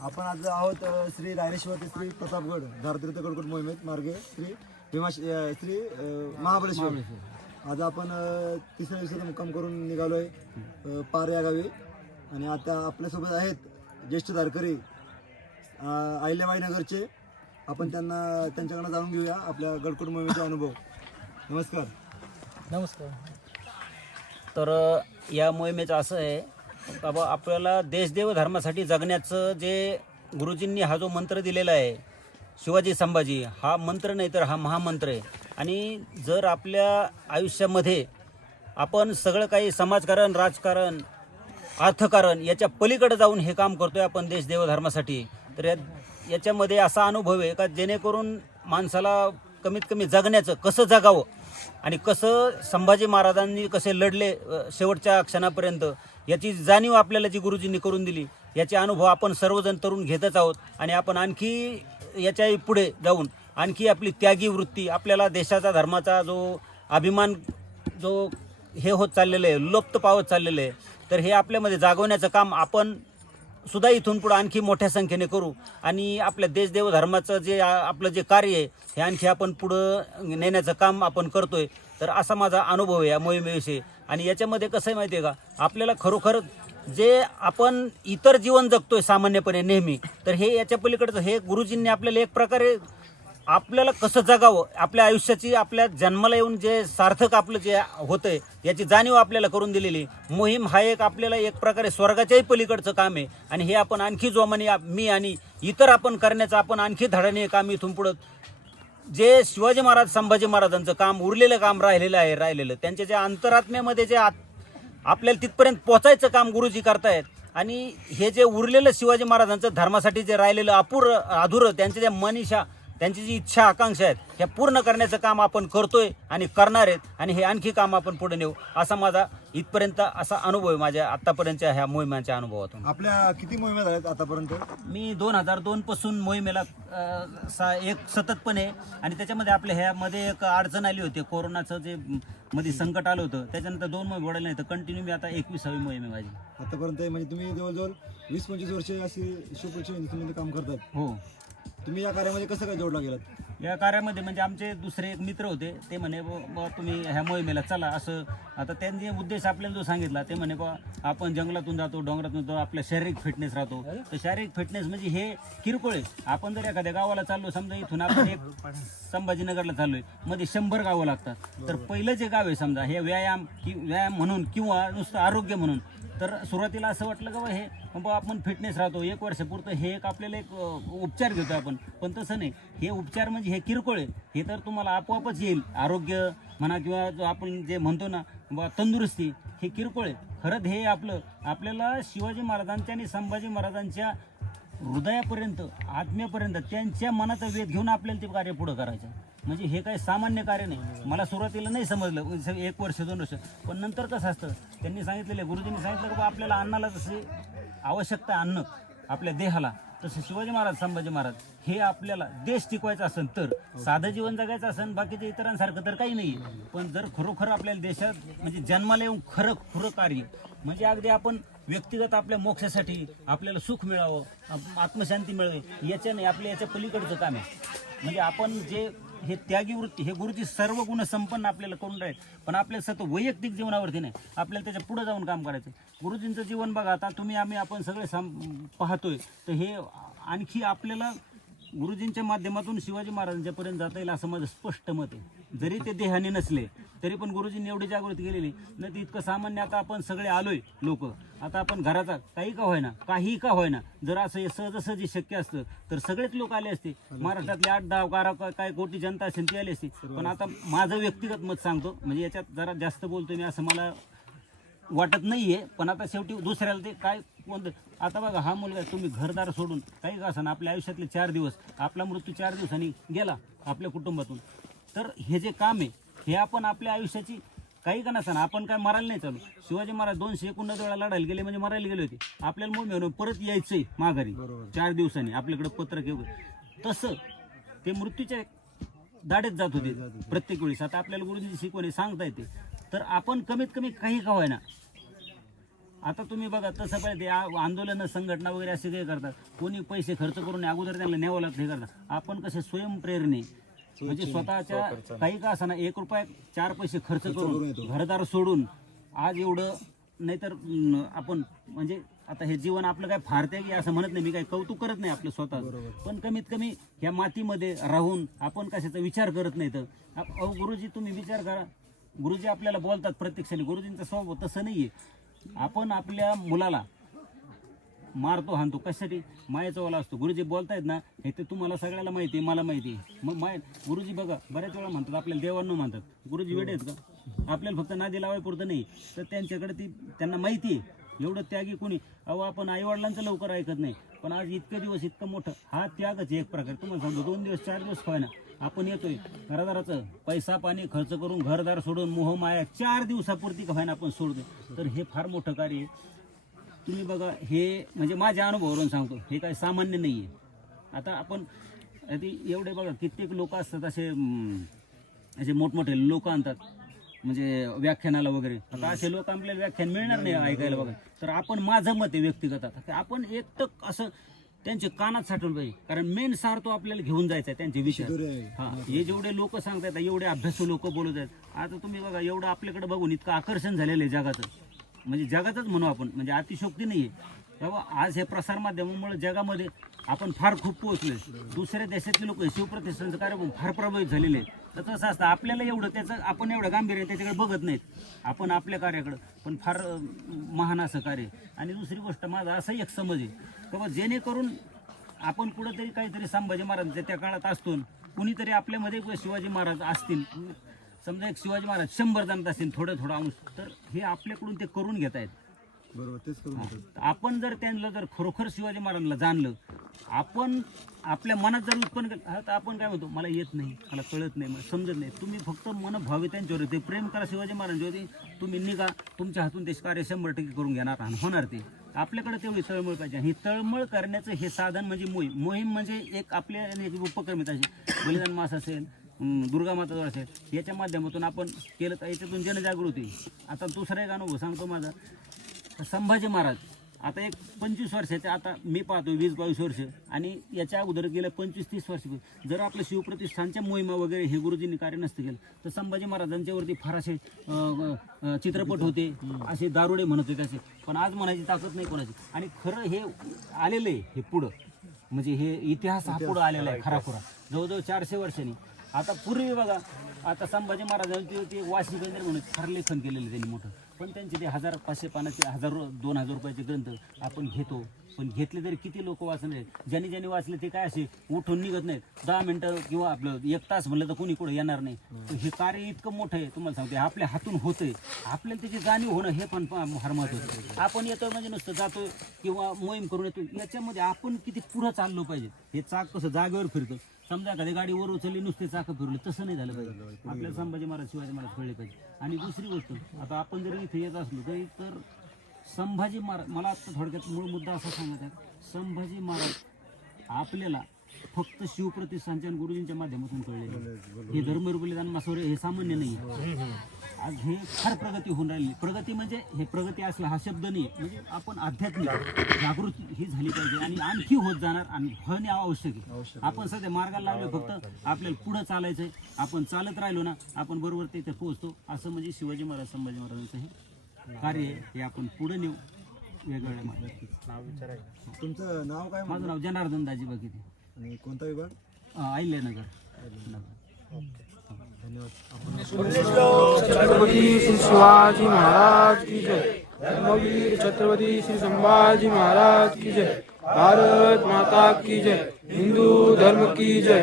आपण आज आहोत श्री रायरेश्वर ते श्री प्रतापगड धारतीर्थ गडकोट मोहिमेत? मार्गे. श्री भीमा अ, श्री महाबळेश्वर. आज आपण तिसऱ्या दिवसाचा मुक्काम करून निघालोय अ, पार या गावी. आणि आता आपल्यासोबत आहेत ज्येष्ठ धारकरी नगरचे. आपण त्यांना त्यांच्याकडनं जाणून घेऊया आपल्या गडकोट मोहिमेचा अनुभव. नमस्कार. नमस्कार. तर या मोहिमेचं असं आहे बाबा आपल्याला देशदेव धर्मासाठी जगण्याचं जे गुरुजींनी हा जो मंत्र दिलेला आहे शिवाजी संभाजी हा मंत्र नाही तर हा महामंत्र आहे. आणि जर आपल्या आयुष्यामध्ये आपण सगळं काही समाजकारण राजकारण अर्थकारण याच्या पलीकडे जाऊन हे काम करतो आहे आपण देशदेव धर्मासाठी तर या याच्यामध्ये असा अनुभव आहे का जेणेकरून माणसाला कमीत कमी जगण्याचं कसं जगावं? आणि कसं संभाजी महाराजांनी कसे लढले शेवटच्या क्षणापर्यंत याची जाणीव आपल्याला जी गुरुजींनी करून दिली याचे अनुभव आपण सर्वजण तरुण घेतच आहोत. आणि आपण आणखी याच्याही पुढे जाऊन आणखी आपली त्यागी वृत्ती आपल्याला देशाचा धर्माचा जो अभिमान जो हे होत चाललेलं आहे लुप्त पावत चाललेलं आहे तर हे आपल्यामध्ये जागवण्याचं काम आपण सुद्धा इथून पुढे आणखी मोठ्या संख्येने करू. आणि आपल्या देशदेव धर्माचं जे आपलं जे कार्य आहे हे आणखी आपण पुढं नेण्याचं काम आपण करतोय. तर असा माझा अनुभव आहे या मोहिमेविषयी. आणि याच्यामध्ये कसं आहे माहिती आहे का? आपल्याला खरोखर जे आपण इतर जीवन जगतोय सामान्यपणे नेहमी तर हे याच्या पलीकडचं हे गुरुजींनी आपल्याला एक प्रकारे आपल्याला कसं जगावं? आपल्या आयुष्याची आपल्या जन्माला येऊन जे सार्थक आपलं जे होतंय याची जाणीव आपल्याला करून दिलेली. मोहीम हा एक आपल्याला एक प्रकारे स्वर्गाच्याही पलीकडचं काम आहे. आणि हे आपण आणखी जोमाने मी आणि इतर आपण करण्याचं आपण आणखी धडाने काम इथून पुढं जे शिवाजी महाराज संभाजी महाराजांचं काम उरलेलं काम राहिलेलं आहे राहिलेलं. त्यांच्या ज्या अंतरात्म्यामध्ये जे आत आपल्याला तिथपर्यंत पोचायचं काम गुरुजी करतायत. आणि हे जे उरलेलं शिवाजी महाराजांचं धर्मासाठी जे राहिलेलं अपूर अधुरं त्यांच्या ज्या मनीषा त्यांची जी इच्छा आकांक्षा आहेत ह्या पूर्ण करण्याचं काम आपण करतोय आणि करणार आहेत आणि हे आणखी काम आपण पुढे नेऊ असा माझा इथपर्यंत असा अनुभव आहे माझ्या आत्तापर्यंतच्या ह्या मोहिमांच्या अनुभवातून. आपल्या किती मोहिमा झाल्यात आतापर्यंत? मी दोन हजार दोन पासून मोहिमेला सा एक सततपणे आणि त्याच्यामध्ये आपल्या ह्यामध्ये एक अडचण आली होती कोरोनाचं जे मध्ये संकट आलं होतं त्याच्यानंतर दोन मोहीम घडायला नाही तर कंटिन्यू मी आता एकविसावी मोहीम आहे माझी. आतापर्यंत म्हणजे तुम्ही जवळजवळ वीस पंचवीस वर्षे अशी शिवप्रशिक्षण काम करतात हो. तुम्ही या कार्यामध्ये कसं काय जोडला गेलात? या कार्यामध्ये म्हणजे आमचे दुसरे एक मित्र होते ते म्हणे बुवा बुवा तुम्ही ह्या मोहिमेला चला असं. आता त्यांनी उद्देश आपल्याला जो सांगितला ते म्हणे बुवा आपण जंगलातून जातो डोंगरातून जातो आपल्या शारीरिक फिटनेस राहतो. तर शारीरिक फिटनेस म्हणजे हे किरकोळ आहे. आपण जर एखाद्या गावाला चाललो समजा इथून आपण एक संभाजीनगरला चाललोयमध्ये शंभर गावं लागतात. तर पहिलं जे गाव आहे समजा हे व्यायाम कि व्यायाम म्हणून किंवा नुसतं आरोग्य म्हणून तर सुरुवातीला असं वाटलं का बा हे बाबा आपण फिटनेस राहतो. एक वर्षापुरतं हे एक आपल्याला एक उपचार घेतो आपण. पण तसं नाही. हे उपचार म्हणजे हे किरकोळ आहे. हे तर तुम्हाला आपोआपच येईल. आरोग्य म्हणा किंवा जो आपण जे म्हणतो ना बा तंदुरुस्ती हे किरकोळ आहे. खरंच हे आपलं आपल्याला शिवाजी महाराजांच्या आणि संभाजी महाराजांच्या हृदयापर्यंत आत्म्यापर्यंत त्यांच्या मनाचा वेध घेऊन आपल्याला ते कार्य पुढं करायचं म्हणजे हे काही सामान्य कार्य नाही. मला सुरुवातीला नाही समजलं. म्हणजे एक वर्ष दोन वर्ष. पण नंतर कसं असतं त्यांनी सांगितलेलं गुरुजींनी सांगितलं की बा आपल्याला अन्नाला जशी आवश्यकता अन्न आपल्या देहाला तसं शिवाजी महाराज संभाजी महाराज हे आपल्याला देश टिकवायचा असेल तर साधं जीवन जगायचं असेल बाकीच्या इतरांसारखं तर काही नाही पण जर खरोखर आपल्याला देशात म्हणजे जन्माला येऊन खरं खुरं कार्य म्हणजे अगदी आपण व्यक्तिगत आपल्या मोक्षासाठी आपल्याला सुख मिळावं आत्मशांती मिळावी याच्या नाही आपल्या याच्या पलीकडचं काम आहे. म्हणजे आपण जे हे त्यागी वृत्ती हे गुरुजी सर्व गुण संपन्न आपल्याला करून राहील. पण आपल्याला सतत वैयक्तिक जीवनावरती नाही. आपल्याला त्याच्या पुढे जाऊन काम करायचं गुरुजींचं जीवन बघा आता तुम्ही आम्ही आपण सगळे सम पाहतोय. तर हे आणखी आपल्याला गुरुजींच्या माध्यमातून शिवाजी महाराजांच्यापर्यंत जाता येईल असं माझं स्पष्ट मत आहे. जरी ते देहाने नसले तरी पण गुरुजींनी एवढी जागृती केलेली नाही तर इतकं सामान्य आता आपण सगळे आलोय लोक. आता आपण घराचा काही का होईना काही का होईना जर असं हे सहजासहजी शक्य असतं तर सगळेच लोक आले असते. महाराष्ट्रातले आठ दहा बारा काय कोटी जनता असेल ती आली असती. पण आता माझं व्यक्तिगत मत सांगतो म्हणजे याच्यात जरा जास्त बोलतो मी असं मला वाटत नाहीये पण आता शेवटी दुसऱ्याला ते काय कोणतं आता बघा हा मुलगा तुम्ही घरदार सोडून काही का असं आपल्या आयुष्यातले चार दिवस आपला मृत्यू चार दिवसांनी गेला आपल्या कुटुंबातून. तर हे जे काम आहे हे आपण आपल्या आयुष्याची काही का नसताना आपण काय मरायला नाही चालू. शिवाजी महाराज दोनशे एकोणनव्वद वेळा लढायला गेले म्हणजे मरायला गेले होते. आपल्याला मग मिळून परत यायचंय माघारी चार दिवसांनी. आपल्याकडे पत्रक वगैरे तसं ते मृत्यूच्या दाढेत जात होते प्रत्येक वेळेस. आता आपल्याला गुरुजींची शिकवणी सांगता येते. तर आपण कमीत कमी काही का होईना आता तुम्ही बघा तसं पाहिजे आंदोलन संघटना वगैरे असे काही करतात. कोणी पैसे खर्च करून अगोदर त्यांना न्यावं लागतं हे करतात. आपण कसे स्वयंप्रेरणे म्हणजे स्वतःच्या काही का असताना एक रुपया चार पैसे खर्च करून घरदार सोडून आज एवढं नाहीतर आपण म्हणजे आता हे जीवन आपलं काय फार त्यागी असं म्हणत नाही मी काही कौतुक करत नाही आपलं स्वतः पण कमीत कमी ह्या मातीमध्ये राहून आपण कशाचा विचार करत नाही तर. अहो गुरुजी तुम्ही विचार करा. गुरुजी आपल्याला बोलतात प्रत्यक्षाने गुरुजींचा स्वभाव तसं नाहीये. आपण आपल्या मुलाला मारतो हाणतो. कशासाठी? मायाचा ओला असतो. गुरुजी बोलतायत ना हे तर तुम्हाला सगळ्याला माहिती आहे मला माहिती आहे. मग माय गुरुजी बघा बऱ्याच वेळा म्हणतात आपल्याला देवांना म्हणतात. गुरुजी वेडे आहेत का? आपल्याला फक्त नादी लावायपुरतं नाही. तर त्यांच्याकडे ती त्यांना माहिती आहे. एवढं त्यागी कोणी अहो आपण आईवडिलांचं लवकर ऐकत नाही. पण आज इतके दिवस इतकं मोठं हा त्यागच एक प्रकार. तुम्हाला सांगतो दोन दिवस चार दिवस काय ना आपण येतोय. घरादाराचं पैसा पाणी खर्च करून घरदार सोडून मोह माया चार दिवसापुरती का आपण सोडतोय. तर हे फार मोठं कार्य तुम्ही बघा हे म्हणजे माझ्या अनुभवावरून सांगतो. हे काय सामान्य नाही आहे आता आपण एवढे बघा कित्येक लोक असतात असे असे मोठमोठे लोक आणतात. म्हणजे व्याख्यानाला वगैरे. आता असे लोक आपल्याला व्याख्यान मिळणार नाही ऐकायला बघा. तर आपण माझं मत आहे व्यक्तिगत आता. आपण एकटक असं त्यांचे कानात साठवलं पाहिजे. कारण मेन सार तो आपल्याला घेऊन जायचा आहे त्यांचे विचार. आहे. हा हे जेवढे लोक सांगतात एवढे अभ्यासू लोक बोलत आहेत. आता तुम्ही बघा एवढं आपल्याकडे बघून इतकं आकर्षण झालेलं आहे जगाचं. म्हणजे जगातच म्हणू आपण म्हणजे अतिशोक्ती नाही आहे तेव्हा आज हे प्रसारमाध्यमामुळे जगामध्ये आपण फार खूप पोहोचलोय. दुसऱ्या देशातले लोक शिवप्रतिष्ठानचं कार्यक्रम फार प्रभावित झालेले आहेत. तर तसं असतं आपल्याला एवढं त्याचं आपण एवढं गांभीर्य त्याच्याकडे बघत नाहीत. आपण आपल्या कार्याकडं पण फार महान असं कार्य आणि दुसरी गोष्ट माझा असं एक समज आहे की बाबा जेणेकरून आपण कुठंतरी काहीतरी संभाजी महाराजांच्या त्या काळात असतो कुणीतरी आपल्यामध्ये शिवाजी महाराज असतील समजा एक शिवाजी महाराज शंभर जणात असतील थोडं थोडं अंश तर हे आपल्याकडून ते करून घेत आहेत बरोबर तेच आपण जर त्यांना जर खरोखर शिवाजी महाराजांना जाणलं आपण आपल्या मनात जर उत्पन्न केलं हा, तर आपण काय म्हणतो मला येत नाही मला कळत नाही मला समजत नाही. तुम्ही फक्त मन भावे त्यांच्यावर ते प्रेम करा शिवाजी महाराजांच्यावरती तुम्ही निघा तुमच्या हातून ते कार्य शंभर टक्के करून घेणार आणि होणार ते. आपल्याकडे तेवढी तळमळ पाहिजे. ही तळमळ करण्याचं हे साधन म्हणजे मोहीम. मोहीम म्हणजे एक आपल्या एक उपक्रम आहे बलिदान मास असेल दुर्गा माता जवळ असेल याच्या माध्यमातून आपण केलं तर याच्यातून जनजागृती. आता दुसरा एक अनुभव सांगतो माझा. संभाजी महाराज आता एक पंचवीस वर्षाचे आता मी पाहतो वीस बावीस वर्ष आणि याच्या अगोदर गेल्या पंचवीस तीस वर्ष. जर आपलं शिवप्रतिष्ठानच्या मोहिमा वगैरे हे गुरुजींनी कार्य नसतं केलं तर संभाजी महाराजांच्यावरती फार असे चित्रपट होते असे दारुडे म्हणत होते असे. पण आज म्हणायची ताकद नाही कोणाची. आणि खरं हे आलेलं आहे हे पुढं. म्हणजे हे इतिहास हा पुढं आलेला आहे खरा खुरा. जवळजवळ चारशे वर्षांनी. आता पूर्वी बघा आता संभाजी महाराजांची ते वाशी गंजर म्हणून फार लेखन केलेलं त्यांनी मोठं. पण त्यांचे ते हजार पाचशे पानाचे हजार दोन हजार रुपयाचे ग्रंथ आपण घेतो. पण घेतले तरी किती लोक वाचणार आहेत? ज्यांनी ज्यांनी वाचले ते काय असे उठून निघत नाहीत. दहा मिनिटं किंवा आपलं एक तास म्हणलं तर कोणी कुठं येणार नाही. हे कार्य इतकं मोठं आहे तुम्हाला सांगते आपल्या हातून होतंय. आपल्याला त्याची जाणीव होणं हे पण फार महत्वाचं. आपण येतो म्हणजे नुसतं जातो किंवा मोहीम करून येतो याच्यामध्ये आपण किती पुढं चाललो पाहिजे? हे चाक कसं जागेवर फिरतं? समजा एखादी गाडी वर उचलली नुसते चाक फिरले तसं नाही झालं पाहिजे. आपल्याला संभाजी महाराज शिवाजी महाराज कळले पाहिजे. आणि दुसरी गोष्ट आता आपण जर इथे येत असलो तरी तर संभाजी महाराज मला आता थोडक्यात मूळ मुद्दा असा सांगत आहे संभाजी महाराज आपल्याला फक्त शिवप्रतिष्ठानच्या आणि गुरुजींच्या माध्यमातून कळले. हे धर्मवीर बलिदान मासोरे हे सामान्य नाही. आज हे फार प्रगती होऊन राहिली. प्रगती म्हणजे हे प्रगती असला हा शब्द नाही म्हणजे आपण आध्यात्मिक जागृती ही झाली पाहिजे आणि आणखी होत जाणार आणि होणे आवश्यक आहे. आपण सध्या मार्गाला लागलो फक्त आपल्याला पुढं चालायचंय. आपण चालत राहिलो ना आपण बरोबर तिथे पोहोचतो. असं म्हणजे शिवाजी महाराज संभाजी महाराजांचं हे कार्य हे आपण पुढे नेऊ. वेगवेगळ्या तुमचं नाव काय माझं नाव जनार्दन दाजी बघितले आणि कोणता विभाग? अहिल्यानगर धन्यवाद आपण छत्रपती श्री शिवाजी महाराज की जय. धर्मवीर छत्रपती श्री संभाजी महाराज की जय. भारत माता की जय. हिंदू धर्म की जय.